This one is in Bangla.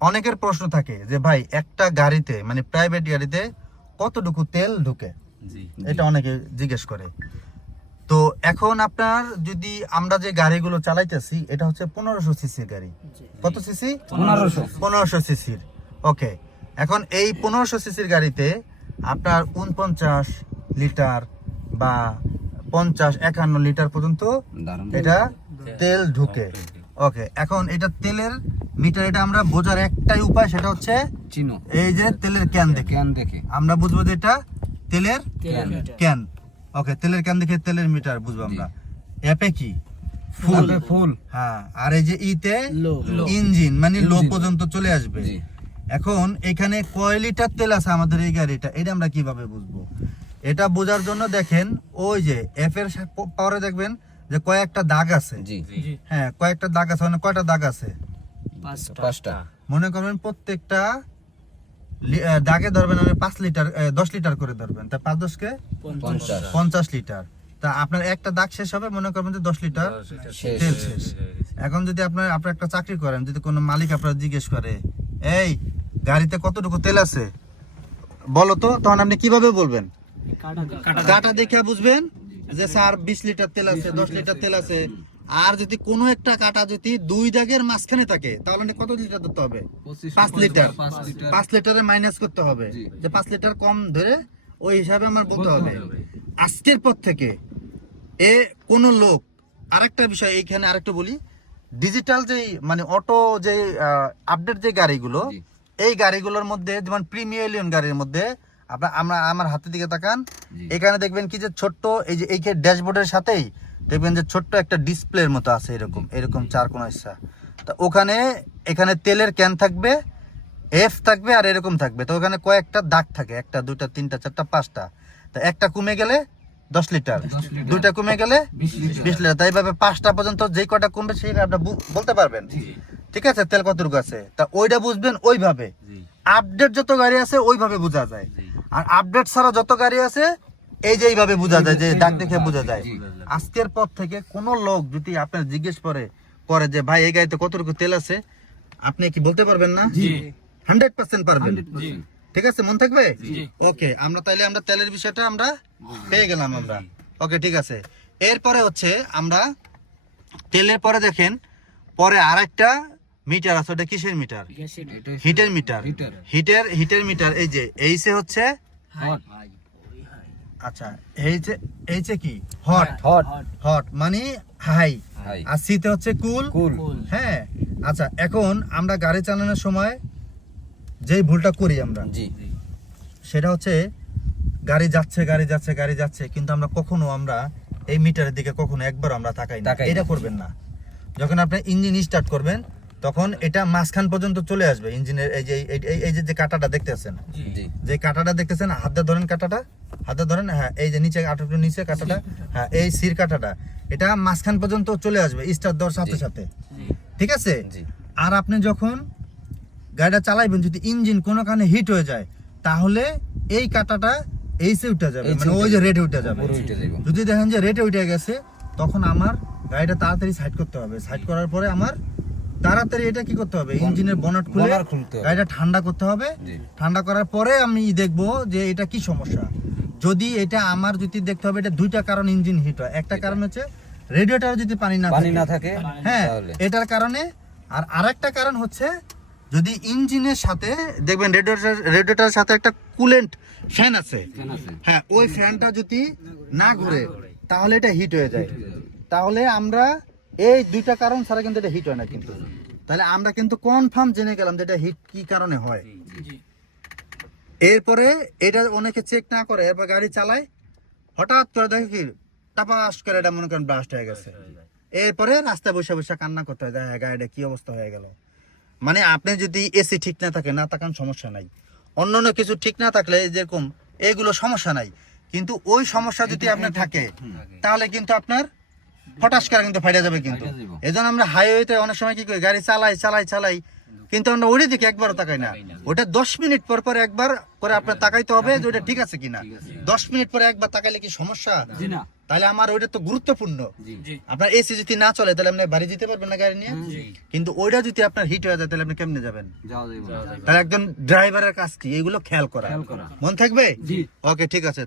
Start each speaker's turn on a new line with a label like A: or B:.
A: অনেকের প্রশ্ন থাকে যে ভাই একটা গাড়িতে মানে প্রাইভেট গাড়িতে কতটুকু তেল ঢুকে? এটা অনেকে জিজ্ঞেস করে। তো এখন আপনার যদি আমরা যে গাড়িগুলো চালাইতেছি এটা হচ্ছে পনেরোশো সিসির গাড়ি। কত সিসি?
B: পনেরোশো।
A: পনেরোশো সিসির। ওকে। এখন এই পনেরোশো সিসির গাড়িতে আপনার উনপঞ্চাশ লিটার বা পঞ্চাশ একান্ন লিটার পর্যন্ত এটা তেল ঢুকে। ওকে এখন এটা তেলের মিটার এটা আমরা বোঝার একটাই উপায় সেটা হচ্ছে
B: চিনো
A: এই যে তেলের ক্যান দেখে।
B: জ্ঞান দেখে।
A: আমরা বুঝব যে এটা তেলের
B: ক্যান
A: ক্যান ওকে তেলের ক্যান দেখে তেলের মিটার বুঝব আমরা। অ্যাপে কি? ফুল
B: ফুল
A: হ্যাঁ আর এই যে ইতে
C: লো
A: ইঞ্জিন মানে লো পর্যন্ত চলে আসবে। এখন এখানে কয় লিটার তেল আছে আমাদের এই গাড়িটা? এটা আমরা কীভাবে বুঝব? এটা বোঝার জন্য দেখেন ওই যে এফ এর পরে দেখবেন যে কয়েকটা দাগ আছে।
B: জি।
A: হ্যাঁ কয়েকটা দাগ আছে মানে কয়টা দাগ আছে?
C: পাঁচটা।
A: মনে করবেন প্রত্যেকটা দাগে ধরবেন আমি পাঁচ লিটার দশ লিটার করে ধরবেন। তা পাঁচ দশকে?
B: পঞ্চাশ।
A: পঞ্চাশ লিটার। তা আপনার একটা দাগ শেষ হবে মনে করবেন যে দশ লিটার
B: শেষ।
A: তেল শেষ। এখন যদি আপনার আপনি একটা চাকরি করেন যদি কোনো মালিক আপনার জিজ্ঞেস করে এই গাড়িতে কতটুকু তেল আছে? বলো তো তখন আপনি কীভাবে বলবেন? কাটা দেখে বুঝবেন? যে স্যার বিশ লিটার তেল আছে দশ লিটার তেল আছে। আর যদি কোনো একটা কাটা যদি দুই দাগের মাঝখানে থাকে তাহলে কত লিটার ধরতে হবে? পাঁচ লিটার। পাঁচ লিটারে। মাইনাস করতে হবে। যে পাঁচ লিটার কম ধরে ওই হিসাবে আমার বলতে হবে। আজকের পর থেকে এ কোন লোক আরেকটা বিষয় এইখানে আরেকটা বলি ডিজিটাল যে মানে অটো যে আপডেট যে গাড়িগুলো এই গাড়িগুলোর মধ্যে যেমন প্রিমিয়ার গাড়ির মধ্যে আপনার আমরা আমার হাতের দিকে তাকান। এখানে দেখবেন কি যে ছোট্ট এই যে এই ড্যাশবোর্ডের সাথেই দেখবেন যে ছোট্ট একটা ডিসপ্লের মতো আছে এরকম এরকম চার কোন ইচ্ছা তা ওখানে এখানে তেলের ক্যান থাকবে এফ থাকবে আর এরকম থাকবে। তো ওখানে কয়েকটা দাগ থাকে একটা দুইটা তিনটা চারটা পাঁচটা। তা একটা কমে গেলে দশ লিটার দুইটা কমে গেলে বিশ লিটার। তাই ভাবে পাঁচটা পর্যন্ত যেই কটা কমবে সেই আপনার বলতে পারবেন। ঠিক আছে? তেল কতটুকু আছে? তা ওইটা বুঝবেন ওইভাবে। আপডেট যত গাড়ি আছে ওইভাবে বোঝা যায়। আর আপডেট ছাড়া যত গাড়ি আছে এই যে এইভাবে বোঝা যায় যে ডাক দেখে বোঝা যায় আজকের পর থেকে কোন লোক যদি আপনার জিজ্ঞেস করে করে যে ভাই এই গাড়িতে কতটুকু তেল আছে আপনি কি বলতে পারবেন না হান্ড্রেড পার্সেন্ট পারবেন ঠিক আছে মন থাকবে ওকে আমরা তাইলে আমরা তেলের বিষয়টা আমরা পেয়ে গেলাম আমরা ওকে ঠিক আছে এরপরে হচ্ছে আমরা তেলের পরে দেখেন পরে আরেকটা মিটার আছে ওটা কিসের মিটার? হিটের মিটার।
B: হিটার।
A: হিটের মিটার এই যে এইসে হচ্ছে
B: হট
A: আচ্ছা এইচে এইচে কি? হট
B: হট
A: হট মানে হাই আর সিতে হচ্ছে কুল
B: কুল
A: হ্যাঁ আচ্ছা এখন আমরা গাড়ি চালানোর সময় যেই ভুলটা করি আমরা
B: জি।
A: সেটা হচ্ছে গাড়ি যাচ্ছে গাড়ি যাচ্ছে গাড়ি যাচ্ছে কিন্তু আমরা কখনো আমরা এই মিটারের দিকে কখনো একবার আমরা তাকাই না।
B: তাকাই না।
A: এটা করবেন না। যখন আপনি ইঞ্জিন স্টার্ট করবেন তখন এটা মাঝখান পর্যন্ত চলে আসবে ইঞ্জিনের এই যে এই- এই- এই যে যে কাঁটাটা দেখতেছেন?
B: জি।
A: যে কাঁটাটা দেখতেছেন হাতে ধরেন কাঁটাটা হাতে ধরেন হ্যাঁ এই যে নিচে আটটু নিচে কাঁটাটা হ্যাঁ এই সির কাঁটাটা। এটা মাঝখান পর্যন্ত চলে আসবে স্টার দেওয়ার সাথে সাথে। ঠিক আছে? আর আপনি যখন গাড়িটা চালাইবেন যদি ইঞ্জিন কোনো কারণে হিট হয়ে যায় তাহলে এই কাঁটাটা এইসে উঠে যাবে মানে ওই যে। রেটে উঠে যাবে। যদি দেখেন যে রেটে উঠে গেছে তখন আমার গাড়িটা তাড়াতাড়ি সাইড করতে হবে। সাইড করার পরে আমার তাড়াতাড়ি এটা কি করতে হবে? ইঞ্জিনের বনাট খুলে। গাড়িটা ঠান্ডা করতে হবে। ঠান্ডা করার পরে আমি দেখব যে এটা কি সমস্যা। যদি এটা আমার যদি দেখতে হবে এটা দুইটা কারণ ইঞ্জিন হিট হয়। একটা কারণ হচ্ছে রেডিয়েটরে যদি পানি না
B: পানি না থাকে
A: হ্যাঁ এটার কারণে। আর আরেকটা কারণ হচ্ছে যদি ইঞ্জিনের সাথে দেখবেন রেডিয়েটর রেডিয়েটরের সাথে একটা কুলেন্ট ফ্যান আছে।
B: ফ্যান আছে।
A: হ্যাঁ ওই ফ্যানটা যদি না ঘুরে তাহলে এটা হিট হয়ে যায়। তাহলে আমরা এই দুইটা কারণ ছাড়া কিন্তু এটা হিট হয় না কিন্তু। তাহলে আমরা কিন্তু কনফার্ম জেনে গেলাম যে এটা হিট কি কারণে হয়। এরপরে এটা অনেকে চেক না করে এরপর গাড়ি চালায়। হঠাৎ করে দেখে কি টাপাস করে এটা মনে করেন ব্লাস্ট হয়ে গেছে। এরপরে রাস্তায় বসে বসে কান্না করতে হয় যায় গাড়িটা কি অবস্থা হয়ে গেল। মানে আপনি যদি এসি ঠিক না থাকে না তাকান সমস্যা নাই। অন্য অন্য কিছু ঠিক না থাকলে যেরকম এগুলো সমস্যা নাই। কিন্তু ওই সমস্যা যদি আপনার থাকে তাহলে কিন্তু আপনার ফটাস করে কিন্তু ফাইটা যাবে কিন্তু। এই জন্য আমরা হাইওয়েতে অনেক সময় কি করি গাড়ি চালাই চালাই চালাই। কিন্তু আমরা ওই দিকে একবারও তাকাই না। ওটা দশ মিনিট পর পর একবার করে আপনার তাকাইতে হবে যে ওটা ঠিক আছে কিনা। দশ মিনিট পরে একবার তাকাইলে কি সমস্যা? তাহলে আমার ওইটা তো গুরুত্বপূর্ণ।
D: জি।
B: জি।
A: আপনার এসি যদি না চলে তাহলে আপনি বাড়ি যেতে পারবেন না গাড়ি নিয়ে। কিন্তু ওইটা যদি আপনার হিট হয়ে যায় তাহলে আপনি কেমনে যাবেন। তাহলে একজন ড্রাইভারের কাজ কি? এগুলো খেয়াল করা। মন থাকবে? ওকে ঠিক আছে।